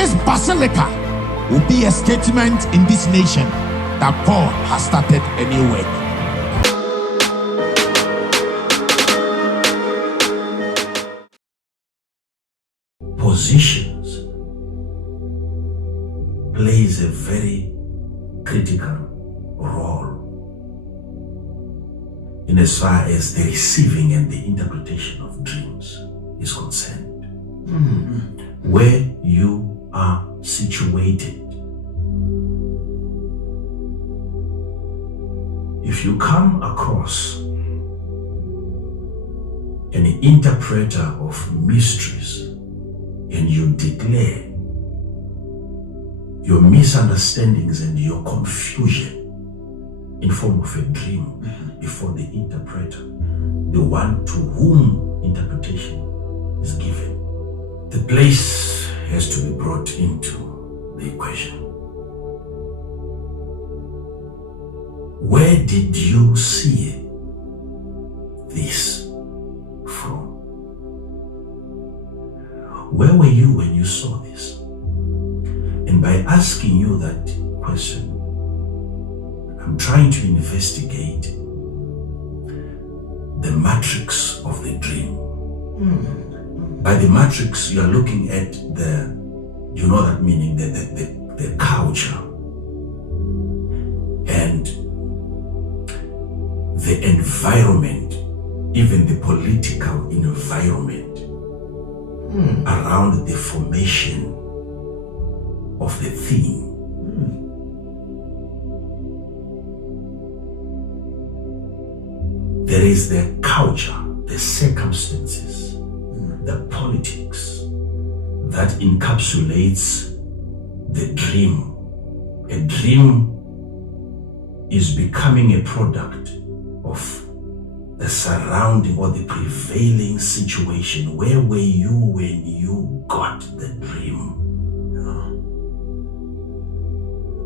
this basilica will be a statement in this nation that God has started a new work. Positions plays a very critical role in as far as the receiving and the interpretation of dreams is concerned. Where you are situated. If you come across an interpreter of mysteries and you declare your misunderstandings and your confusion in form of a dream before the interpreter, the one to whom interpretation is given, the place has to be brought into the equation. Where did you see this from? Where were you when you saw this? And by asking you that question, I'm trying to investigate the matrix of the dream. By the matrix, you are looking at the, you know that meaning, the culture and the environment, even the political environment around the formation of the theme. There is the culture, the circumstances, the politics that encapsulates the dream. A dream is becoming a product of the surrounding or the prevailing situation. Where were you when you got the dream?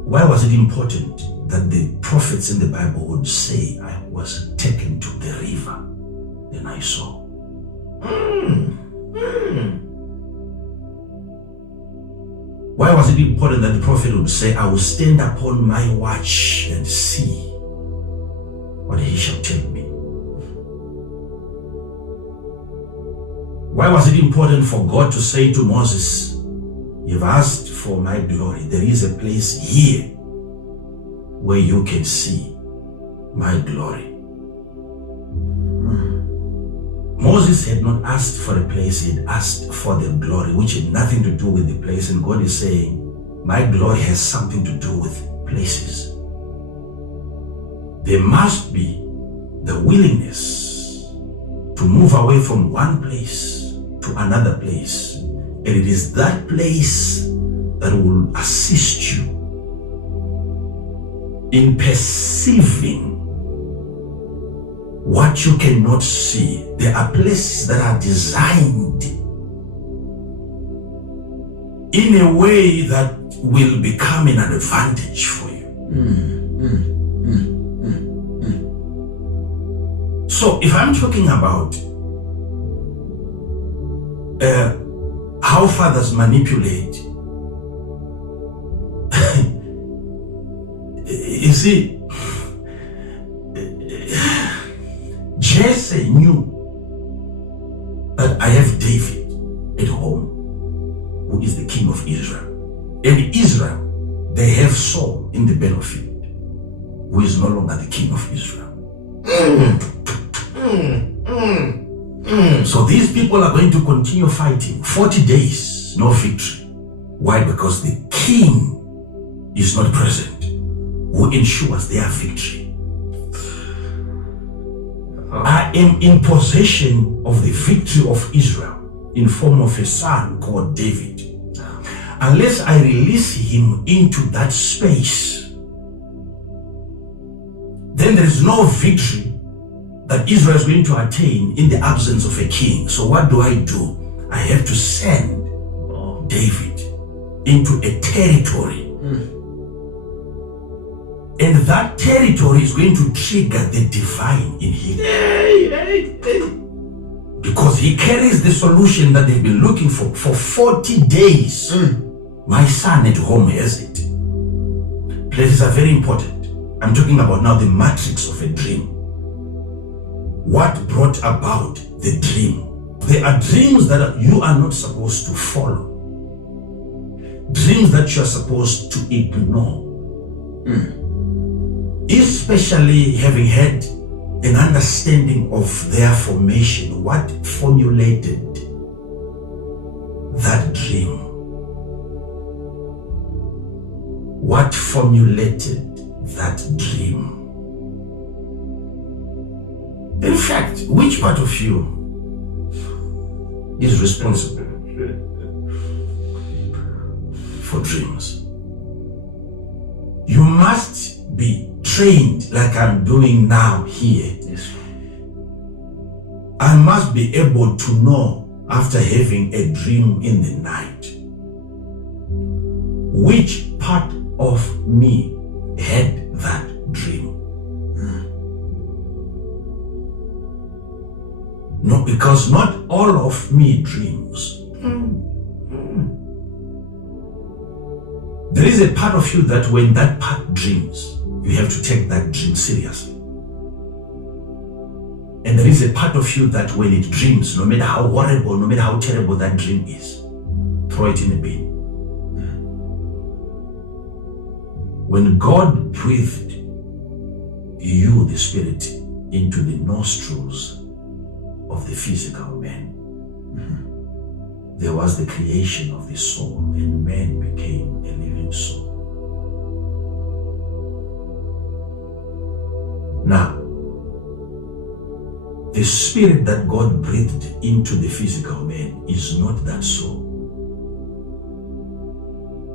Why was it important that the prophets in the Bible would say, I was taken to the river, then I saw? Why was it important that the prophet would say, I will stand upon my watch and see what he shall tell me? Why was it important for God to say to Moses, you've asked for my glory. There is a place here where you can see my glory. Moses had not asked for a place, he had asked for the glory, which had nothing to do with the place. And God is saying, my glory has something to do with places. There must be the willingness to move away from one place to another place. And it is that place that will assist you in perceiving what you cannot see. There are places that are designed in a way that will become an advantage for you. So if I'm talking about how fathers manipulate, you see, Jesse knew that I have David at home, who is the king of Israel. And Israel, they have Saul in the battlefield, who is no longer the king of Israel. So these people are going to continue fighting 40 days, no victory. Why? Because the king is not present, who ensures their victory. I am in possession of the victory of Israel in form of a son called David. Unless I release him into that space, then there is no victory that Israel is going to attain in the absence of a king. So what do? I have to send David into a territory. And that territory is going to trigger the divine in him. Because he carries the solution that they've been looking for 40 days. My son at home has it. Places are very important. I'm talking about now the matrix of a dream. What brought about the dream? There are dreams that you are not supposed to follow. Dreams that you are supposed to ignore. Especially having had an understanding of their formation. What formulated that dream? What formulated that dream? In fact, which part of you is responsible for dreams? You must be trained like I'm doing now here. Yes. I must be able to know after having a dream in the night which part of me had that dream. No, because not all of me dreams. There is a part of you that when that part dreams, you have to take that dream seriously. And there is a part of you that when it dreams, no matter how horrible, no matter how terrible that dream is, throw it in a bin. When God breathed you, the Spirit, into the nostrils of the physical man, there was the creation of the soul, and man became a living soul. Now, the spirit that God breathed into the physical man is not that soul.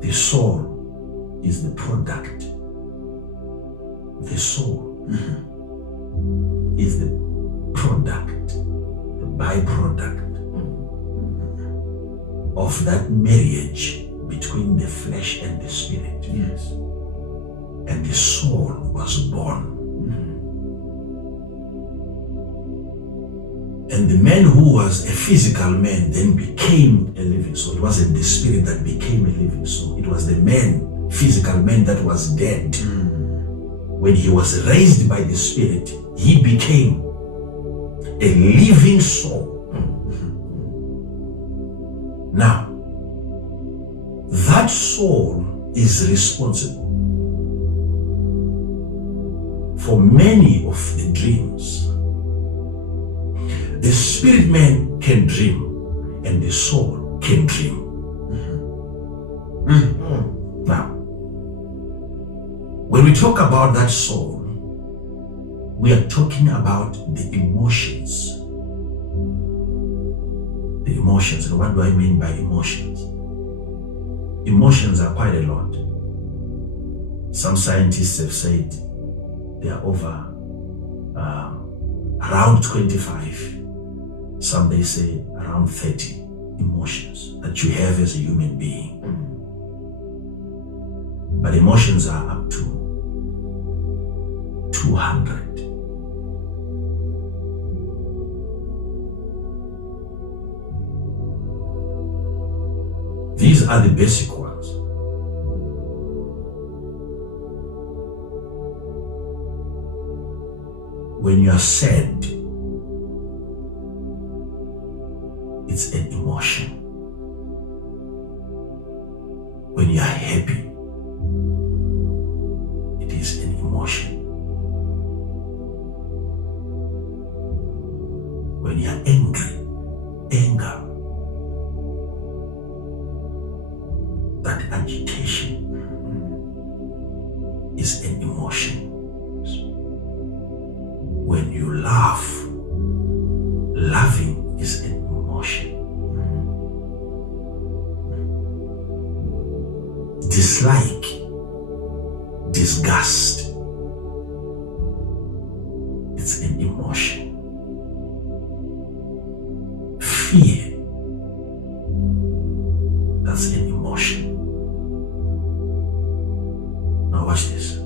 The soul is the product. The soul is the product, the byproduct of that marriage between the flesh and the spirit. Yes. And the soul was born. And the man who was a physical man then became a living soul. It wasn't the spirit that became a living soul. It was the man, physical man, that was dead. When he was raised by the spirit, he became a living soul. Now, that soul is responsible for many of the dreams. The spirit man can dream and the soul can dream. Now, when we talk about that soul, we are talking about the emotions. The emotions. And what do I mean by emotions? Emotions are quite a lot. Some scientists have said they are over around 25. Some they say around 30 emotions that you have as a human being. But emotions are up to 200. These are the basic ones. When you are sad, it's an emotion. When you are happy, it is an emotion. When you are angry, anger, that agitation is an emotion. When you laugh, laughing is an emotion. Dislike, disgust, it's an emotion. Fear, that's an emotion. Now watch this.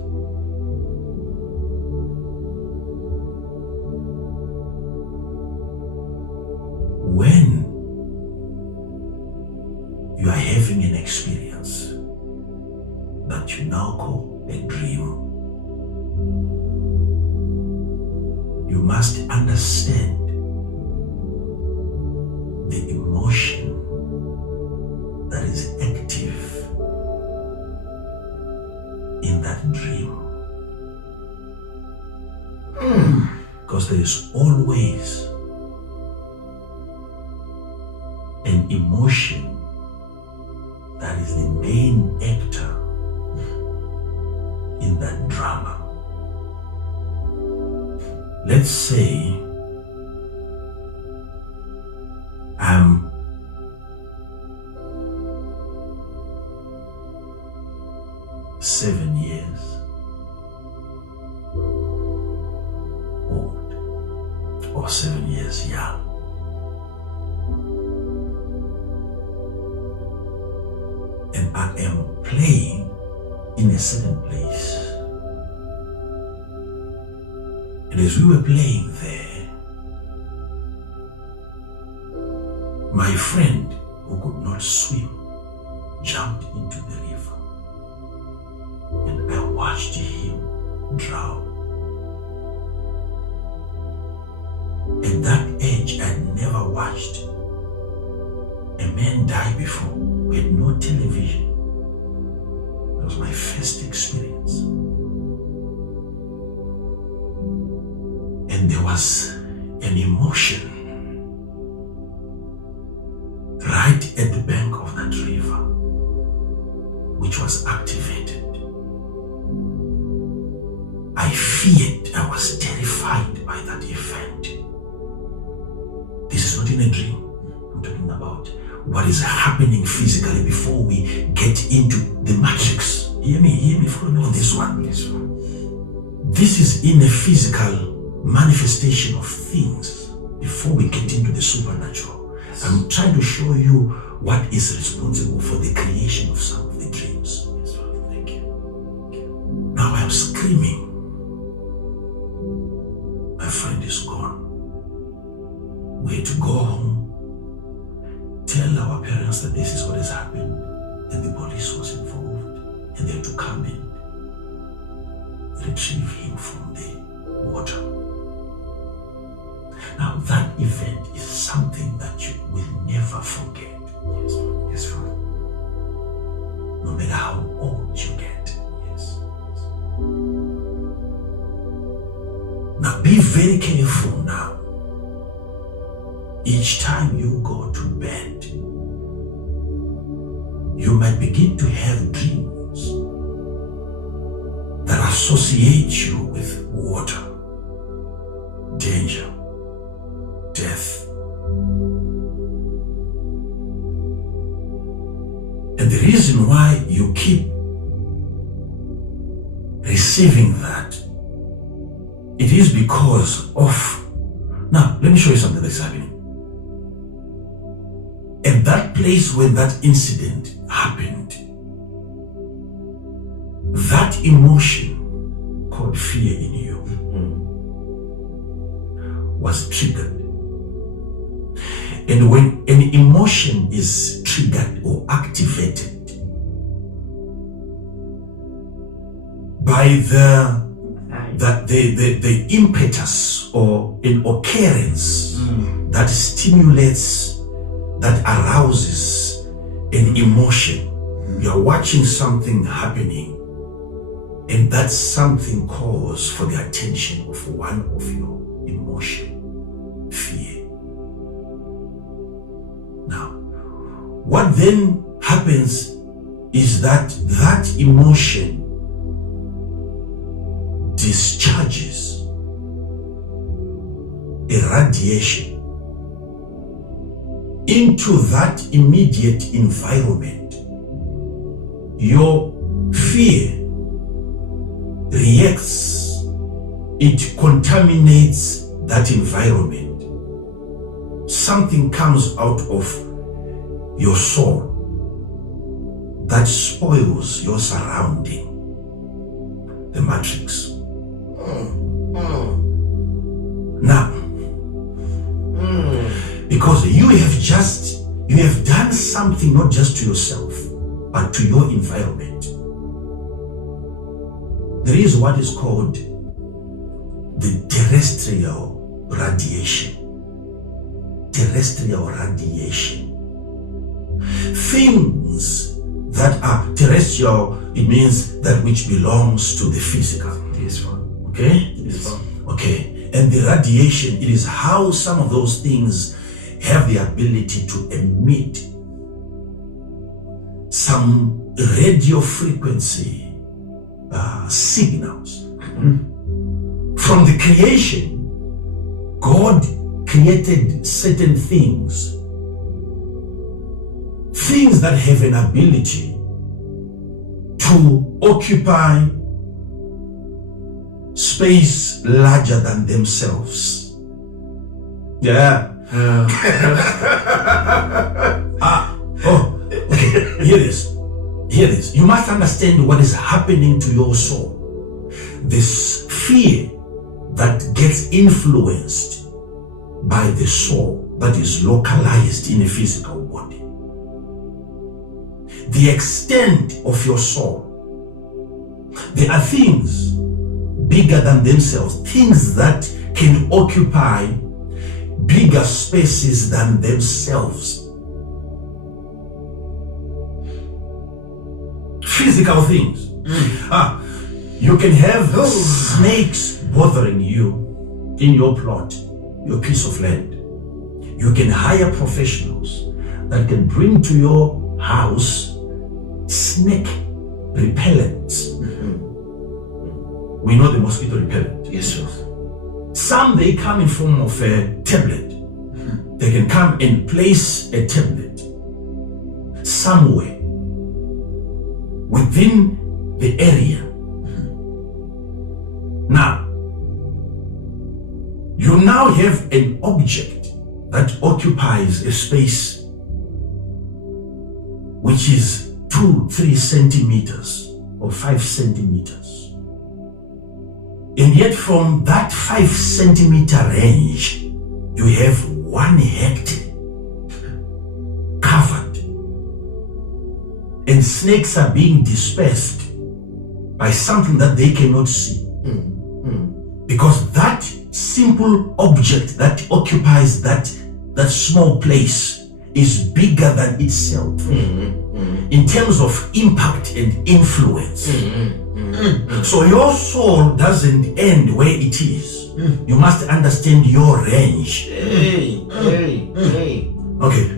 When you are having an experience what you now call a dream. You must understand the emotion that is active in that dream. Because there is always an emotion that is the main actor in that drama. Let's say I'm seven years old or 7 years young. And I am playing in a certain place. And as we were playing there, my friend who could not swim jumped into the river. And I watched him drown. At that age, I'd never watched a man die before. We had no television. That was my first experience. And there was an emotion right at the bank of that river, which was activated. I feared, I was terrified by that event. This is not in a dream. I'm talking about what is happening physically before we get into the matrix. Hear me, follow me on this one. This is in a physical manifestation of things before we get into the supernatural. I'm trying to show you what is responsible for the creation of some of the dreams. Yes, Father, thank you. Now I'm screaming. My friend is gone. We had to go home, tell our parents that this is what has happened, and the police was involved, and they had to come and retrieve him from the water. Now that event is something that you will never forget. Yes, Father. No matter how old you get. Yes. Now be very careful now. Each time you go to bed, you might begin to have dreams that associate you with water, danger, death. And the reason why you keep receiving that, it is because of, now let me show you something that's happening. At that place when that incident happened, that emotion called fear in you was triggered. And when an emotion is triggered or activated by the impetus or an occurrence that stimulates, that arouses an emotion. You are watching something happening, and that something calls for the attention of one of your emotion, fear. Now, what then happens is that emotion discharges a radiation into that immediate environment. Your fear reacts, it contaminates that environment. Something comes out of your soul that spoils your surrounding, the matrix. Now, because you have done something not just to yourself, but to your environment. there is what is called the terrestrial radiation. Terrestrial radiation. Things that are terrestrial, it means that which belongs to the physical. Yes, Father. Okay? Yes, Father. Okay. And the radiation, it is how some of those things have the ability to emit some radio frequency signals. From the creation, God created certain things that have an ability to occupy space larger than themselves. Yeah. Okay. Here it is. You must understand what is happening to your soul. This fear that gets influenced by the soul that is localized in a physical body. The extent of your soul. There are things bigger than themselves, things that can occupy bigger spaces than themselves. Physical things. You can have snakes bothering you in your plot, your piece of land. You can hire professionals that can bring to your house snake repellents. We know the mosquito repellent. Yes, sir. Some, they come in form of a tablet. They can come and place a tablet somewhere within the area. Now, you now have an object that occupies a space which is 2-3 centimeters or 5 centimeters. And yet from that 5 centimeter range, you have 1 hectare covered. And snakes are being dispersed by something that they cannot see. Because that simple object that occupies that small place is bigger than itself in terms of impact and influence. So your soul doesn't end where it is. You must understand your range. Okay.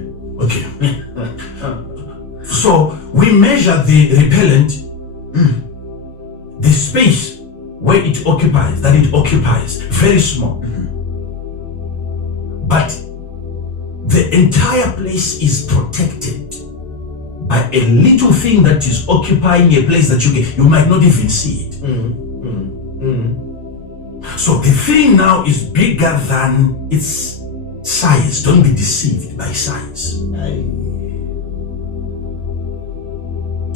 So we measure the repellent, the space where it occupies, very small. But the entire place is protected by a little thing that is occupying a place that you might not even see it. So the thing now is bigger than its size. Don't be deceived by size.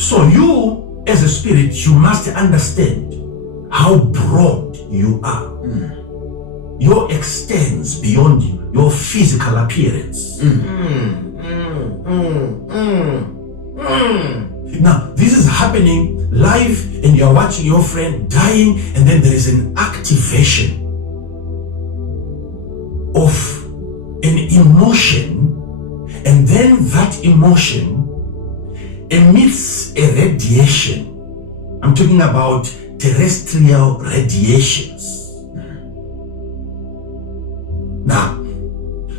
So you, as a spirit, you must understand how broad you are. Your extends beyond your physical appearance. Now, this is happening live and you're watching your friend dying, and then there is an activation of an emotion, and then that emotion emits a radiation. I'm talking about terrestrial radiations.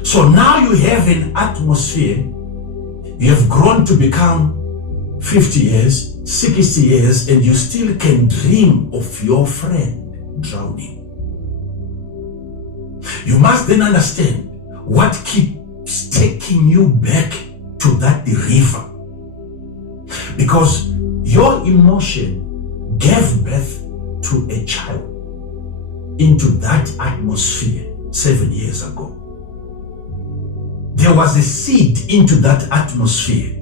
So now you have an atmosphere. You have grown to become 50 years, 60 years, and you still can dream of your friend drowning. You must then understand what keeps taking you back to that river. Because your emotion gave birth to a child into that atmosphere 7 years ago. There was a seed into that atmosphere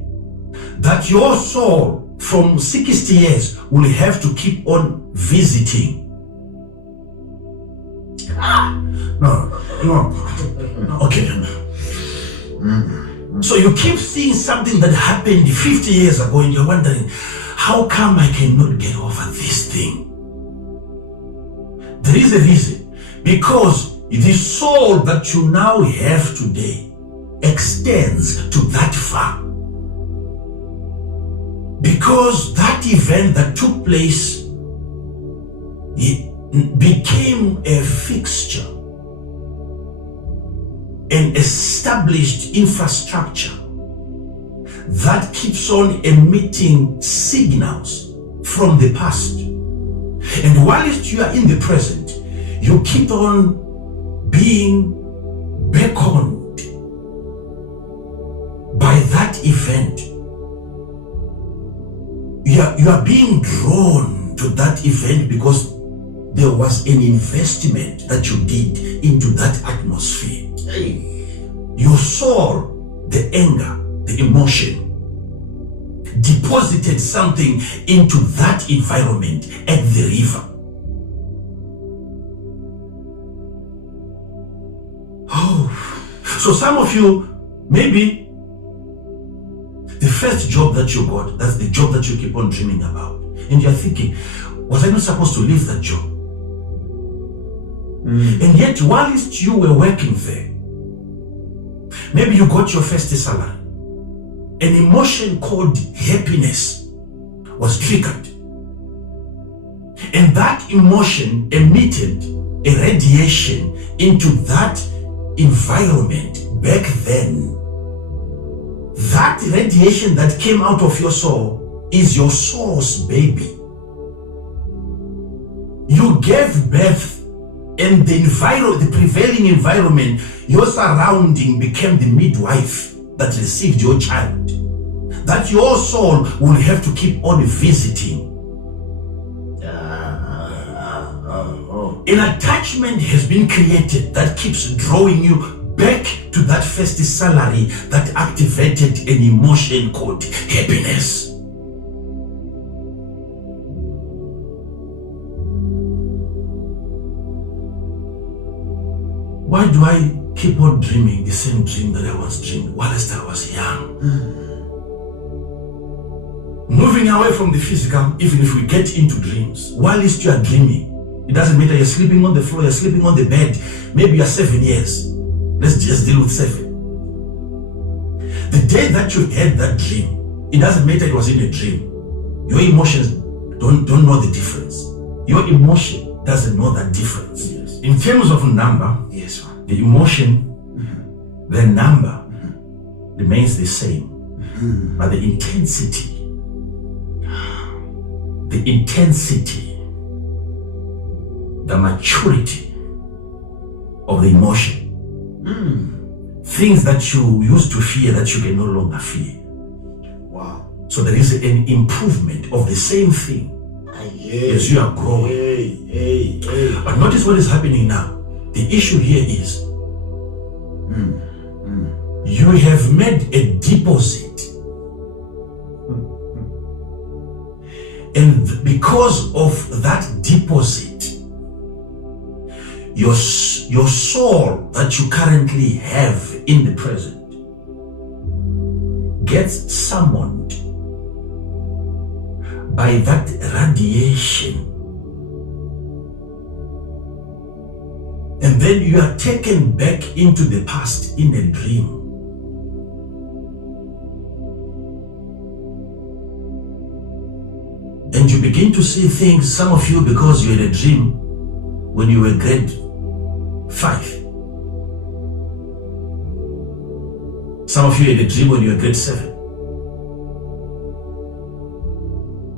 that your soul from 60 years will have to keep on visiting. No. Okay. So you keep seeing something that happened 50 years ago and you're wondering, how come I cannot get over this thing? There is a reason. Because the soul that you now have today extends to that far. Because that event that took place, it became a fixture, an established infrastructure that keeps on emitting signals from the past. And whilst you are in the present, you keep on being beckoned by that event. You are being drawn to that event because there was an investment that you did into that atmosphere. Your soul, the anger, the emotion, deposited something into that environment at the river. So some of you, maybe the first job that you got, that's the job that you keep on dreaming about. And you're thinking, was I not supposed to leave that job? And yet, whilst you were working there, maybe you got your first salary. An emotion called happiness was triggered. And that emotion emitted a radiation into that environment back then. That radiation that came out of your soul is your soul's baby. You gave birth, and the prevailing environment, your surrounding became the midwife that received your child. That your soul will have to keep on visiting. An attachment has been created that keeps drawing you back to that first salary that activated an emotion called happiness. Why do I keep on dreaming the same dream that I was dreaming whilst I was young? Moving away from the physical, even if we get into dreams, whilst you are dreaming, it doesn't matter, you're sleeping on the floor, you're sleeping on the bed, maybe you're 7 years. Let's just deal with 7. The day that you had that dream, it doesn't matter it was in a dream. Your emotions don't know the difference. Your emotion doesn't know that difference. Yes. In terms of number, Yes, man. the emotion, the number remains the same. But the intensity, the maturity of the emotion, things that you used to fear that you can no longer fear. Wow. So there is an improvement of the same thing as you are growing. But notice what is happening now. The issue here is you have made a deposit. And because of that deposit, your soul that you currently have in the present gets summoned by that radiation. And then you are taken back into the past in a dream. And you begin to see things, some of you, because you had a dream when you were grade 5. Some of you had a dream when you were grade 7.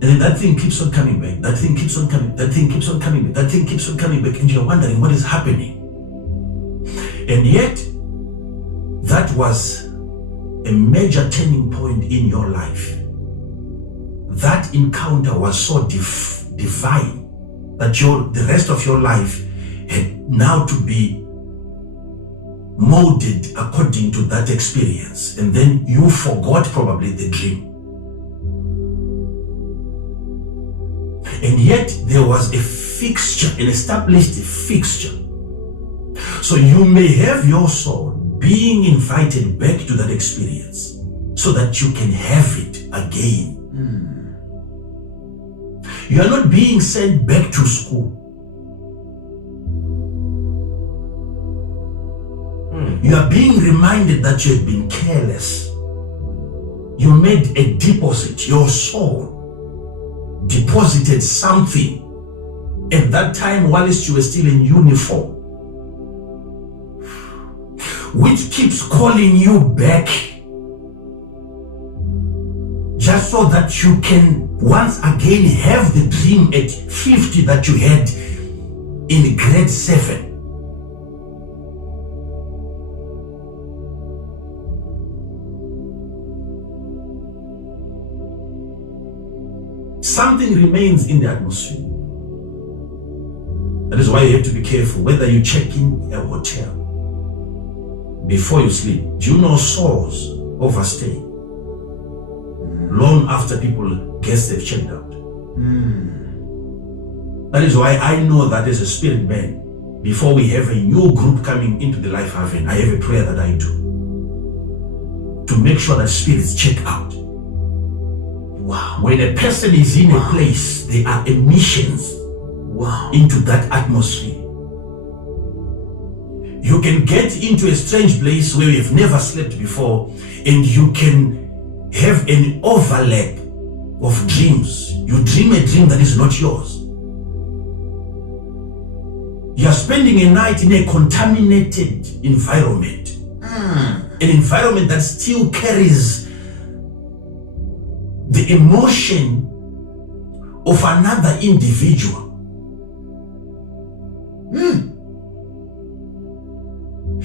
And then that thing keeps on coming back. That thing keeps on coming. That thing keeps on coming back. That thing keeps on coming back. And you're wondering what is happening. And yet, that was a major turning point in your life. That encounter was so divine that the rest of your life had now to be molded according to that experience. And then you forgot probably the dream. And yet there was a fixture, an established fixture. So you may have your soul being invited back to that experience so that you can have it again. You are not being sent back to school You are being reminded that you have been careless. You made a deposit. Your soul deposited something at that time whilst you were still in uniform, which keeps calling you back just so that you can once again have the dream at 50 that you had in grade 7. Something remains in the atmosphere. That is why you have to be careful whether you check in a hotel before you sleep. Do you know souls overstay long after guests they've checked out? That is why I know that as a spirit man, before we have a new group coming into the Life Haven, I have a prayer that I do to make sure that spirits check out. Wow. When a person is in a place, there are emissions into that atmosphere. You can get into a strange place where you've never slept before, and you can have an overlap of dreams. You dream a dream that is not yours. You are spending a night in a contaminated environment, an environment that still carries the emotion of another individual.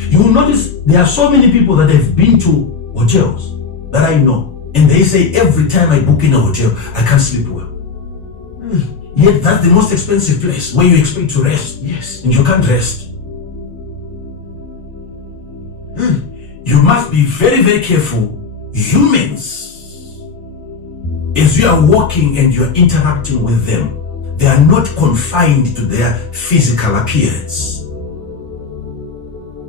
You will notice there are so many people that have been to hotels that I know, and they say every time I book in a hotel, I can't sleep well. Yet that's the most expensive place where you expect to rest. Yes. And you can't rest. You must be very, very careful. Humans, as you are walking and you are interacting with them, they are not confined to their physical appearance.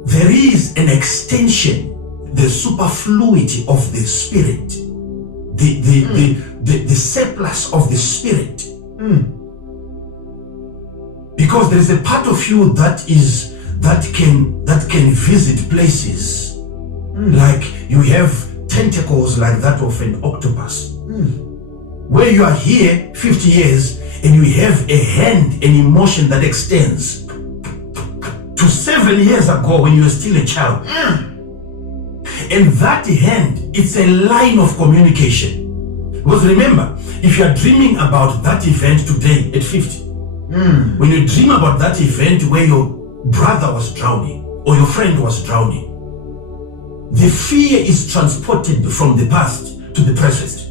There is an extension, the superfluity of the spirit, the surplus of the spirit. Because there is a part of you that can visit places, like you have tentacles like that of an octopus, where you are here 50 years and you have a hand, an emotion that extends to 7 years ago when you were still a child. And that hand, it's a line of communication. Because remember, if you are dreaming about that event today at 50, when you dream about that event where your brother was drowning or your friend was drowning, the fear is transported from the past to the present.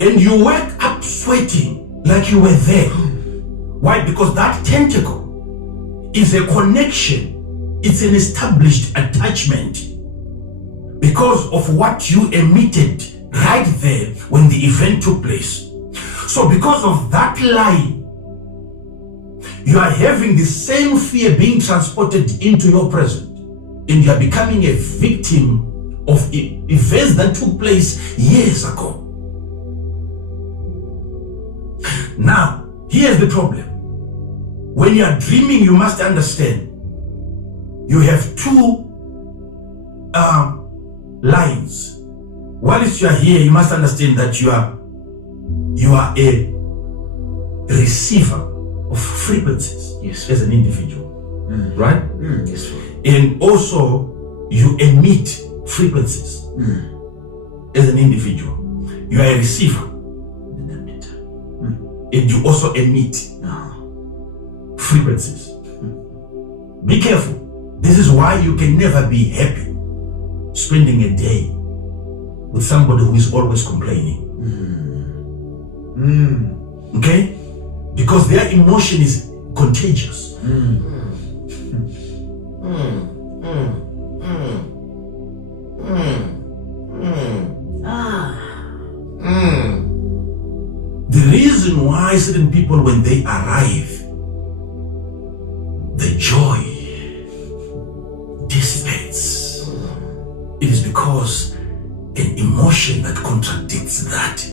And you wake up sweating like you were there. Why? Because that tentacle is a connection. It's an established attachment because of what you emitted right there when the event took place. So because of that line, you are having the same fear being transported into your present, and you are becoming a victim of events that took place years ago. Now, here's the problem. When you are dreaming, you must understand you have two lines. Whilst you are here, you must understand that you are a receiver of frequencies, Yes. as an individual, right? Yes. And also you emit frequencies as an individual. You are a receiver, and you also emit frequencies. Be careful. This is why you can never be happy spending a day with somebody who is always complaining. Okay? Because their emotion is contagious. The reason why certain people, when they arrive